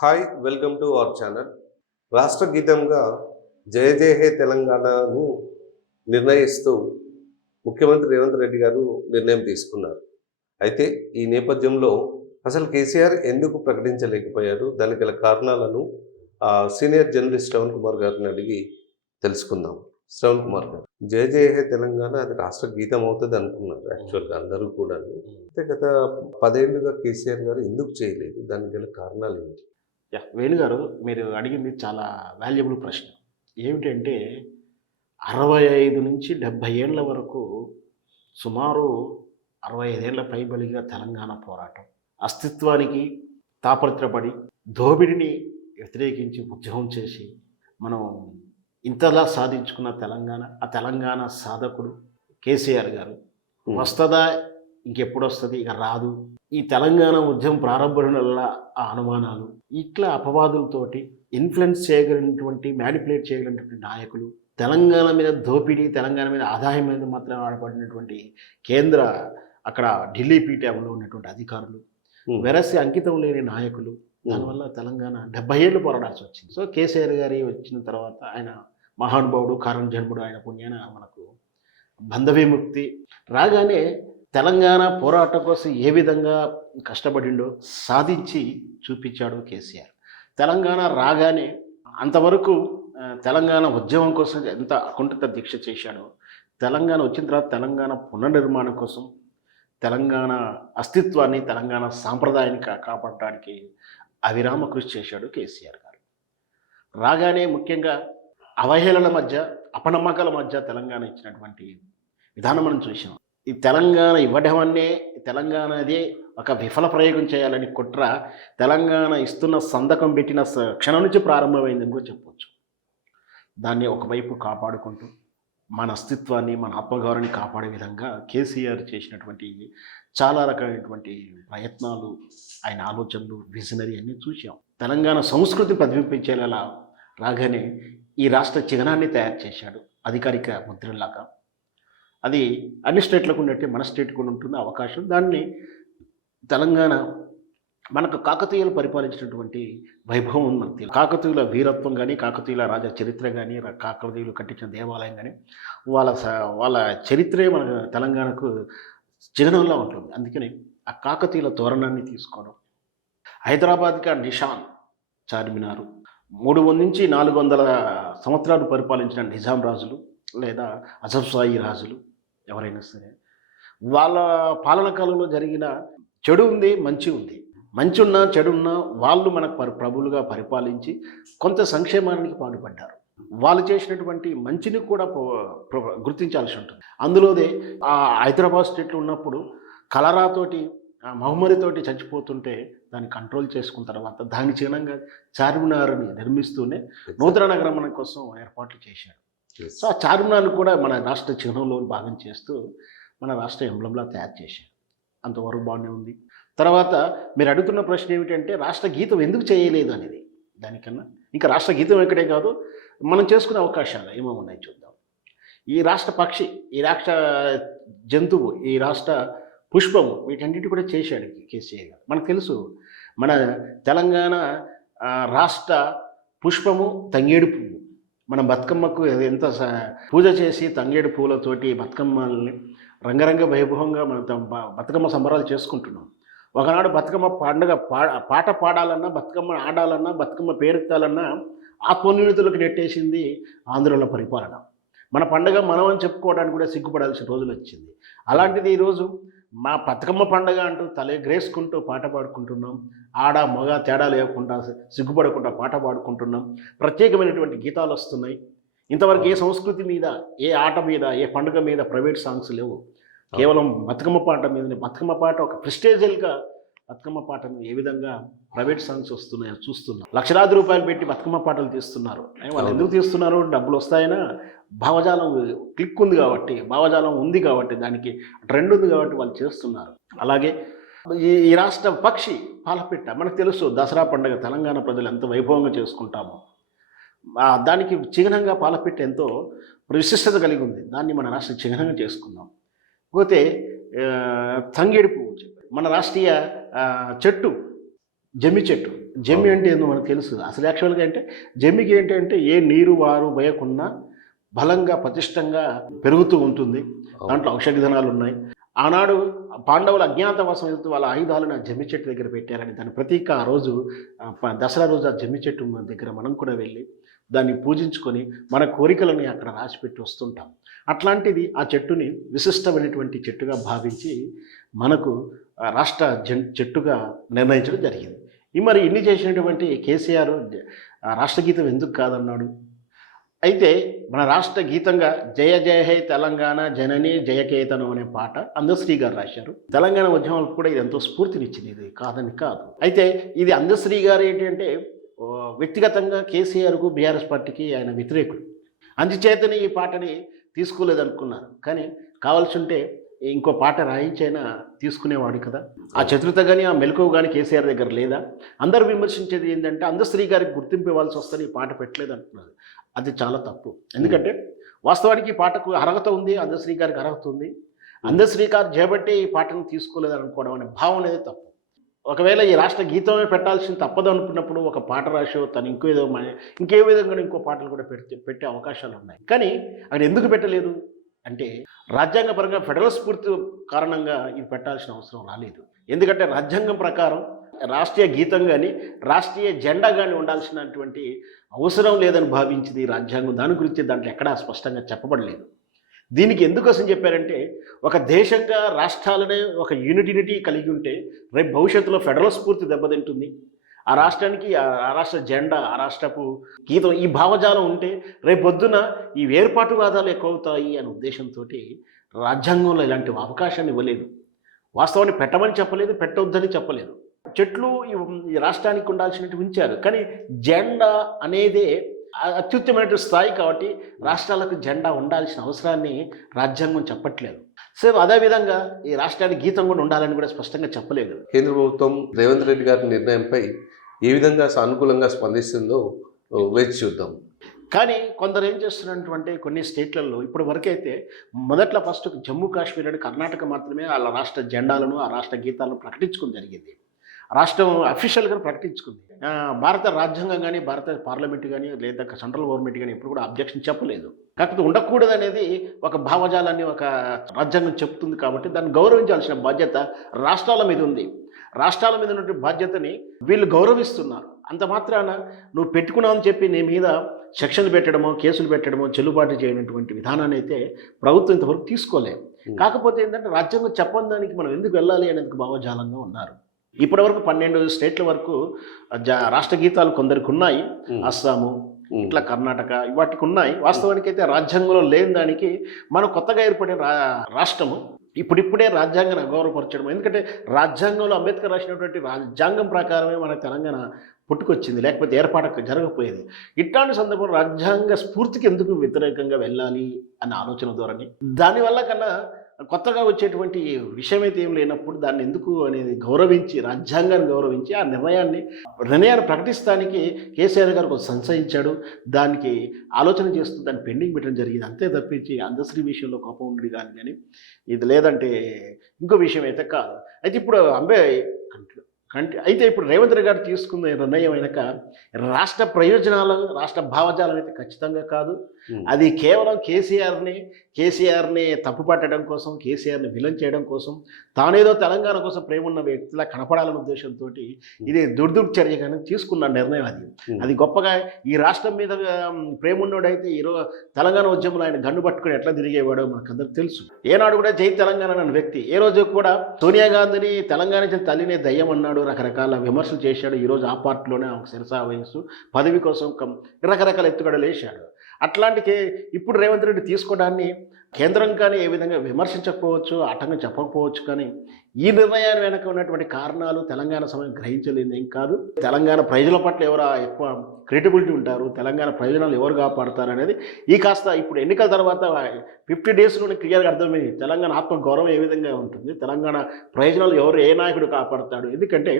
Hi welcome to our channel. రాష్ట్ర గీతంగా జయ జయ హే తెలంగాణను నిర్ణయిస్తూ ముఖ్యమంత్రి రేవంత్ రెడ్డి గారు నిర్ణయం తీసుకున్నారు. అయితే ఈ నేపథ్యంలో అసలు కేసీఆర్ ఎందుకు ప్రకటించలేకపోయారు, దానికి గల కారణాలను సీనియర్ జర్నలిస్ట్ శ్రవణ్ కుమార్ గారిని అడిగి తెలుసుకుందాం. శ్రవణ్ కుమార్ గారు, జయ జయ హే తెలంగాణ అది రాష్ట్ర గీతం అవుతుంది అనుకున్నారు యాక్చువల్గా అందరూ కూడా. అయితే గత 10 ఏళ్ళుగా కేసీఆర్ గారు ఎందుకు చేయలేదు, దానికి గల కారణాలు ఏంటి? వేణు గారు, మీరు అడిగింది చాలా వాల్యుబుల్ ప్రశ్న. ఏమిటంటే 65 నుంచి 70 ఏళ్ళ వరకు సుమారు 65 ఏళ్ల పైబలిగా తెలంగాణ పోరాటం అస్తిత్వానికి తాపత్రపడి దోపిడిని వ్యతిరేకించి ఉద్యమం చేసి మనం ఇంతలా సాధించుకున్న తెలంగాణ, ఆ తెలంగాణ సాధకుడు కేసీఆర్ గారు వస్తుందా, ఇంకెప్పుడు వస్తుంది, ఇక రాదు, ఈ తెలంగాణ ఉద్యమం ప్రారంభమైన ఆ అనుమానాలు, ఇట్లా అపవాదులతోటి ఇన్ఫ్లుయెన్స్ చేయగలిగినటువంటి, మ్యానిపులేట్ చేయగలిగినటువంటి నాయకులు, తెలంగాణ మీద దోపిడీ, తెలంగాణ మీద ఆదాయం మీద మాత్రం ఆడపడినటువంటి కేంద్ర అక్కడ ఢిల్లీ పీఠంలో ఉన్నటువంటి అధికారులు, వెరసి అంకితం లేని నాయకులు, దానివల్ల తెలంగాణ 70 ఏళ్ళు పోరాడాల్సి వచ్చింది. సో కేసీఆర్ గారి వచ్చిన తర్వాత ఆయన మహానుభావుడు, కారణ జన్ముడు, ఆయన పుణ్యాన మనకు బంధ విముక్తి రాగానే తెలంగాణ పోరాటం కోసం ఏ విధంగా కష్టపడిండో సాధించి చూపించాడు కేసీఆర్. తెలంగాణ రాగానే అంతవరకు తెలంగాణ ఉద్యమం కోసం ఎంత అకుంఠిత దీక్ష చేశాడో, తెలంగాణ వచ్చిన తర్వాత తెలంగాణ పునర్నిర్మాణం కోసం, తెలంగాణ అస్తిత్వాన్ని, తెలంగాణ సాంప్రదాయాన్ని కాపాడటానికి అవిరామ కృషి చేశాడు కేసీఆర్ గారు. రాగానే ముఖ్యంగా అవహేళన మధ్య, అపనమ్మకాల మధ్య తెలంగాణ ఇచ్చినటువంటి విధానం మనం చూసాం. ఈ తెలంగాణ ఇవ్వడం అనే తెలంగాణదే ఒక విఫల ప్రయోగం చేయాలని కుట్ర తెలంగాణ ఇస్తున్న సంతకం పెట్టిన క్షణం నుంచి ప్రారంభమైందని కూడా చెప్పవచ్చు. దాన్ని ఒకవైపు కాపాడుకుంటూ మన అస్తిత్వాన్ని, మన ఆత్మగౌరవాన్ని కాపాడే విధంగా కేసీఆర్ చేసినటువంటి చాలా రకమైనటువంటి ప్రయత్నాలు, ఆయన ఆలోచనలు, విజనరీ అన్నీ చూసాం. తెలంగాణ సంస్కృతి ప్రతిబింబించేలా రాగానే ఈ రాష్ట్ర చిహ్నాన్ని తయారు చేశాడు, అధికారిక ముద్రలాగా. అది అన్ని స్టేట్లకు ఉన్నట్టు మన స్టేట్కు ఉంటున్న అవకాశం. దాన్ని తెలంగాణ మనకు కాకతీయులు పరిపాలించినటువంటి వైభవం ఉంది మనకు తెలియదు. కాకతీయుల వీరత్వం కానీ, కాకతీయుల రాజ చరిత్ర కానీ, కాకతీయులు కట్టించిన దేవాలయం కానీ, వాళ్ళ చరిత్రే మన తెలంగాణకు చిహ్నంలా ఉంటుంది. అందుకని ఆ కాకతీయుల తోరణాన్ని తీసుకోవడం, హైదరాబాద్కి ఆ నిషాన్ చార్మినారు, 300 నుంచి 400 సంవత్సరాలు పరిపాలించిన నిజాం రాజులు లేదా అజబ్సాయి రాజులు ఎవరైనా సరే, వాళ్ళ పాలన కాలంలో జరిగిన చెడు ఉంది, మంచి ఉంది. మంచి ఉన్నా చెడు ఉన్నా వాళ్ళు మనకు ప్రభులుగా పరిపాలించి కొంత సంక్షేమానికి పాటుపడ్డారు. వాళ్ళు చేసినటువంటి మంచిని కూడా గుర్తించాల్సి ఉంటుంది. అందులోదే ఆ హైదరాబాద్ స్టేట్లో ఉన్నప్పుడు కలరాతోటి, మహమ్మరితోటి చచ్చిపోతుంటే దాన్ని కంట్రోల్ చేసుకున్న తర్వాత దాని చిహ్నంగా చార్మినార్ని నిర్మిస్తూనే నూతన నగరం కోసం ఏర్పాట్లు చేశారు. సో ఆ చార్మినార్ను కూడా మన రాష్ట్ర చిహ్నంలో భాగం చేస్తూ మన రాష్ట్ర ఎంబ్లంలా తయారు చేశారు. అంతవరకు బాగానే ఉంది. తర్వాత మీరు అడుగుతున్న ప్రశ్న ఏమిటంటే రాష్ట్ర గీతం ఎందుకు చేయలేదు అనేది. దానికన్నా ఇంకా రాష్ట్ర గీతం ఎక్కడే కాదు, మనం చేసుకునే అవకాశాలు ఏమేమి ఉన్నాయి చూద్దాం. ఈ రాష్ట్ర పక్షి, ఈ రాష్ట్ర జంతువు, ఈ రాష్ట్ర పుష్పము, వీటన్నిటి కూడా చేశాడు కేసీఆర్ గారు. మనకు తెలుసు, మన తెలంగాణ రాష్ట్ర పుష్పము తంగేడు పువ్వు. మన బతుకమ్మకు ఎంత పూజ చేసి తంగేడు పూలతోటి బతుకమ్మల్ని రంగరంగ వైభవంగా మనం బతుకమ్మ సంబరాలు చేసుకుంటున్నాం. ఒకనాడు బతుకమ్మ పండుగ పాట పాడాలన్నా, బతుకమ్మ ఆడాలన్నా, బతుకమ్మ పేరెత్తాలన్నా ఆత్మన్యూనతలకు నెట్టేసింది ఆంధ్రుల పరిపాలన. మన పండుగ మనం అని చెప్పుకోవడానికి కూడా సిగ్గుపడాల్సిన రోజులు వచ్చింది. అలాంటిది ఈరోజు మా బతుకమ్మ పండుగ అంటూ తలెగరేసుకుంటూ పాట పాడుకుంటున్నాం. ఆడ మగ తేడా లేకుండా సిగ్గుపడకుండా పాట పాడుకుంటున్నాం. ప్రత్యేకమైనటువంటి గీతాలు వస్తున్నాయి. ఇంతవరకు ఏ సంస్కృతి మీద, ఏ ఆట మీద, ఏ పండుగ మీద ప్రైవేట్ సాంగ్స్ లేవు. కేవలం బతుకమ్మ పాట మీదనే. బతుకమ్మ పాట ఒక ప్రెస్టేజియల్గా బతుకమ్మ పాట మీద ఏ విధంగా ప్రైవేట్ సాంగ్స్ వస్తున్నాయో చూస్తున్నాం. లక్షలాది రూపాయలు పెట్టి బతుకమ్మ పాటలు తీస్తున్నారు. వాళ్ళు ఎందుకు తీస్తున్నారు? డబ్బులు వస్తాయనా? భావజాలం క్లిక్ ఉంది కాబట్టి, భావజాలం ఉంది కాబట్టి, దానికి ట్రెండ్ ఉంది కాబట్టి వాళ్ళు చేస్తున్నారు. అలాగే ఈ రాష్ట్ర పక్షి పాలపిట్ట. మనకు తెలుసు, దసరా పండుగ తెలంగాణ ప్రజలు ఎంత వైభవంగా చేసుకుంటామో దానికి చిహ్నంగా పాలపిట్ట ఎంతో విశిష్టత కలిగి ఉంది. దాన్ని మన రాష్ట్ర చిహ్నంగా చేసుకున్నాం. పోతే తంగేడు పువ్వు, మన రాష్ట్రీయ చెట్టు జమ్మి చెట్టు. జమ్మి అంటే ఏందో మనకు తెలుసు. అసలు యాక్చువల్‌గా అంటే జమ్మికి ఏంటంటే ఏ నీరు వారు వేయకున్నా బలంగా, పటిష్టంగా పెరుగుతూ ఉంటుంది. దాంట్లో ఔషధ గుణాలున్నాయి. ఆనాడు పాండవులు అజ్ఞాతవాసం వెళ్తూ వాళ్ళ ఆయుధాలను ఆ జమ్మి చెట్టు దగ్గర పెట్టారని దాని ప్రతీక ఆ రోజు దసరా రోజు ఆ జమ్మి చెట్టు దగ్గర మనం కూడా వెళ్ళి దాన్ని పూజించుకొని మన కోరికలని అక్కడ రాసిపెట్టి వస్తుంటాం. అట్లాంటిది ఆ చెట్టుని విశిష్టమైనటువంటి చెట్టుగా భావించి మనకు రాష్ట్ర చెట్టుగా నిర్ణయించడం జరిగింది. మరి ఇన్ని చేసినటువంటి కేసీఆర్ రాష్ట్ర గీతం ఎందుకు కాదన్నాడు? అయితే మన రాష్ట్ర గీతంగా జయ జయ హే తెలంగాణ జనని జయకేతనం అనే పాట అందశ్రీ గారు రాశారు. తెలంగాణ ఉద్యమాలకు కూడా ఇది ఎంతో స్ఫూర్తినిచ్చింది, ఇది కాదని కాదు. అయితే ఇది అందశ్రీ గారు ఏంటంటే వ్యక్తిగతంగా కేసీఆర్కు బీఆర్ఎస్ పార్టీకి ఆయన వ్యతిరేకుడు. అందుచేతనే ఈ పాటని తీసుకోలేదనుకున్నారు. కానీ కావాల్సి ఉంటే ఇంకో పాట రాయించైనా తీసుకునేవాడు కదా. ఆ చతురత కానీ ఆ మెలకువ కానీ కేసీఆర్ దగ్గర లేదా? అందరూ విమర్శించేది ఏంటంటే అందశ్రీ గారికి గుర్తింపు ఇవ్వాల్సి వస్తుంది, ఈ పాట పెట్టలేదు అంటున్నారు. అది చాలా తప్పు. ఎందుకంటే వాస్తవానికి ఈ పాటకు అర్హత ఉంది, అందశ్రీ గారికి అర్హత ఉంది. అందశ్రీ గారు చేపట్టి ఈ పాటను తీసుకోలేదని అనుకోవడం అనే భావం అనేది తప్పు. ఒకవేళ ఈ రాష్ట్ర గీతమే పెట్టాల్సింది తప్పదు అనుకున్నప్పుడు ఒక పాట రాసో తను ఇంకే విధంగా ఇంకో పాటలు కూడా పెట్టే అవకాశాలు ఉన్నాయి. కానీ అక్కడ ఎందుకు పెట్టలేదు అంటే రాజ్యాంగపరంగా ఫెడరల్ స్ఫూర్తి కారణంగా ఇది పెట్టాల్సిన అవసరం రాలేదు. ఎందుకంటే రాజ్యాంగం ప్రకారం రాష్ట్రీయ గీతం కానీ రాష్ట్రీయ జెండా కానీ ఉండాల్సినటువంటి అవసరం లేదని భావించింది రాజ్యాంగం. దాని గురించి దాంట్లో ఎక్కడా స్పష్టంగా చెప్పబడలేదు. దీనికి ఎందుకోసం చెప్పారంటే ఒక దేశంగా రాష్ట్రాలనే ఒక యూనిటీ కలిగి ఉంటే రేపు భవిష్యత్తులో ఫెడరల్ స్ఫూర్తి దెబ్బతింటుంది. ఆ రాష్ట్రానికి ఆ రాష్ట్ర జెండా, ఆ రాష్ట్రపు గీతం, ఈ భావజాలం ఉంటే రేపు పొద్దున ఈ వేర్పాటువాదాలు ఎక్కువ అవుతాయి అనే ఉద్దేశంతో రాజ్యాంగంలో ఇలాంటి అవకాశాన్ని ఇవ్వలేదు. వాస్తవాన్ని పెట్టమని చెప్పలేదు, పెట్టవద్దని చెప్పలేదు. చెట్లు ఈ రాష్ట్రానికి ఉండాల్సినట్టు ఉంచారు. కానీ జెండా అనేదే అత్యుత్తమైన స్థాయి కాబట్టి రాష్ట్రాలకు జెండా ఉండాల్సిన అవసరాన్ని రాజ్యాంగం చెప్పట్లేదు. సో అదేవిధంగా ఈ రాష్ట్రానికి గీతం కూడా ఉండాలని కూడా స్పష్టంగా చెప్పలేదు. కేంద్ర ప్రభుత్వం రేవంత్ రెడ్డి గారి నిర్ణయంపై ఏ విధంగా సానుకూలంగా స్పందిస్తుందో వేచి చూద్దాం. కానీ కొందరు ఏం చేస్తున్నటువంటి కొన్ని స్టేట్లలో ఇప్పటి వరకైతే మొదట్లో ఫస్ట్ జమ్మూ కాశ్మీర్ అని కర్ణాటక మాత్రమే వాళ్ళ రాష్ట్ర జెండాలను ఆ రాష్ట్ర గీతాలను ప్రకటించుకుని జరిగింది. రాష్ట్రం అఫీషియల్గా ప్రకటించుకుంది. భారత రాజ్యాంగం కానీ భారత పార్లమెంట్ కానీ లేదా సెంట్రల్ గవర్నమెంట్ కానీ ఎప్పుడు కూడా అబ్జెక్షన్ చెప్పలేదు. కాకపోతే ఉండకూడదు అనేది ఒక భావజాలాన్ని ఒక రాజ్యాంగం చెప్తుంది కాబట్టి దాన్ని గౌరవించాల్సిన బాధ్యత రాష్ట్రాల మీద ఉంది. రాష్ట్రాల మీద ఉన్నటువంటి బాధ్యతని వీళ్ళు గౌరవిస్తున్నారు. అంత మాత్రాన నువ్వు పెట్టుకున్నావు అని చెప్పి నీ మీద సెక్షన్లు పెట్టడమో కేసులు పెట్టడమో చెల్లుబాటు చేయనటువంటి విధానాన్ని అయితే ప్రభుత్వం ఇంతవరకు తీసుకోలేదు. కాకపోతే ఏంటంటే రాజ్యాంగం చెప్పని దానికి మనం ఎందుకు వెళ్ళాలి అనేది భావజాలంగా ఉన్నారు. ఇప్పటివరకు 12 స్టేట్ల వరకు రాష్ట్ర గీతాలు కొందరికి ఉన్నాయి. అస్సాము, ఇట్లా కర్ణాటక వాటికి ఉన్నాయి. వాస్తవానికి అయితే రాజ్యాంగంలో లేని దానికి మనం కొత్తగా ఏర్పడిన రాష్ట్రము ఇప్పుడిప్పుడే రాజ్యాంగాన్ని అగౌరవపరచడం. ఎందుకంటే రాజ్యాంగంలో అంబేద్కర్ రాసినటువంటి రాజ్యాంగం ప్రకారమే మన తెలంగాణ పుట్టుకొచ్చింది, లేకపోతే ఏర్పాటు జరగకపోయేది. ఇట్లాంటి సందర్భంలో రాజ్యాంగ స్ఫూర్తికి ఎందుకు వ్యతిరేకంగా వెళ్ళాలి అన్న ఆలోచన ధోరణి. దానివల్ల కన్నా కొత్తగా వచ్చేటువంటి విషయం అయితే ఏం లేనప్పుడు దాన్ని ఎందుకు అనేది గౌరవించి రాజ్యాంగాన్ని గౌరవించి ఆ నిర్ణయాన్ని ప్రకటిస్తానికి కేసీఆర్ గారు కొంచెం సంశయించాడు. దానికి ఆలోచన చేస్తూ దాన్ని పెండింగ్ పెట్టడం జరిగింది. అంతే తప్పించి అందశ్రీ విషయంలో కోపం ఉండి కానీ ఇది లేదంటే ఇంకో విషయం అయితే కాదు. అయితే ఇప్పుడు అయితే ఇప్పుడు రేవంత్ రెడ్డి గారు తీసుకున్న నిర్ణయం అయినాక రాష్ట్ర ప్రయోజనాలు రాష్ట్ర భావజాలం అయితే ఖచ్చితంగా కాదు. అది కేవలం కేసీఆర్ని తప్పుపట్టడం కోసం, కేసీఆర్ని విలన్ చేయడం కోసం, తానేదో తెలంగాణ కోసం ప్రేమ ఉన్న వ్యక్తిలా కనపడాలనే ఉద్దేశంతో ఇది దుర్దుర్చర్యగానే తీసుకున్న నిర్ణయం. అది గొప్పగా ఈ రాష్ట్రం మీద ప్రేమ ఉన్నోడైతే ఈరోజు తెలంగాణ ఉద్యమంలో ఆయన గన్ను పట్టుకుని ఎట్లా తిరిగేవాడో మనకందరికి తెలుసు. ఏనాడు కూడా జై తెలంగాణ అనే వ్యక్తి ఏ రోజు కూడా సోనియా గాంధీని తెలంగాణ తల్లినే దయ్యం అన్నాడు, రకరకాల విమర్శలు చేశాడు. ఈరోజు ఆ పార్టీలోనే ఆమెకు శిరసా వయస్సు పదవి కోసం రకరకాల ఎత్తుగడలు వేశాడు. అట్లాంటికే ఇప్పుడు రేవంత్ రెడ్డి తీసుకోవడాన్ని కేంద్రం కానీ ఏ విధంగా విమర్శించకపోవచ్చు, ఆటంకం చెప్పకపోవచ్చు. కానీ ఈ నిర్ణయాన్ని వెనక ఉన్నటువంటి కారణాలు తెలంగాణ సమయం గ్రహించలేదు ఏం కాదు. తెలంగాణ ప్రజల పట్ల ఎవరు ఎక్కువ క్రెడిబిలిటీ ఉంటారు, తెలంగాణ ప్రయోజనాలు ఎవరు కాపాడతారు అనేది ఈ కాస్త ఇప్పుడు ఎన్నికల తర్వాత 50 డేస్లోనే క్లియర్గా అర్థమైంది. తెలంగాణ ఆత్మగౌరవం ఏ విధంగా ఉంటుంది, తెలంగాణ ప్రయోజనాలు ఏ నాయకుడు కాపాడతాడు. ఎందుకంటే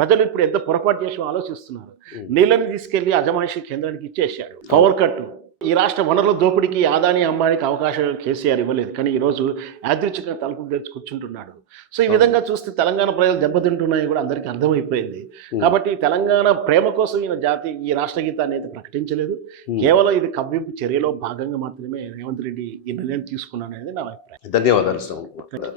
ప్రజలు ఇప్పుడు ఎంత పొరపాటు చేసి ఆలోచిస్తున్నారు. నీళ్ళని తీసుకెళ్లి అజమాయిషీ కేంద్రానికి ఇచ్చేసాడు. పవర్ కట్ ఈ రాష్ట్ర వనరుల దోపిడీకి ఆదాని అంబానీకి అవకాశం కేసీఆర్ ఇవ్వలేదు, కానీ ఈరోజు యాదృచ్ఛికంగా తలుపులు తెరిచి కూర్చుంటున్నాడు. సో ఈ విధంగా చూస్తే తెలంగాణ ప్రజలు దెబ్బతింటున్నాయి కూడా అందరికీ అర్థమైపోయింది. కాబట్టి తెలంగాణ ప్రేమ కోసం ఈ రాష్ట్ర గీతాన్ని అయితే ప్రకటించలేదు. కేవలం ఇది కవ్వింపు చర్యలో భాగంగా మాత్రమే రేవంత్ రెడ్డి ఈ నిర్ణయం తీసుకున్నాడు అనేది నా అభిప్రాయం. ధన్యవాదాలు శ్రవణ్ కుమార్.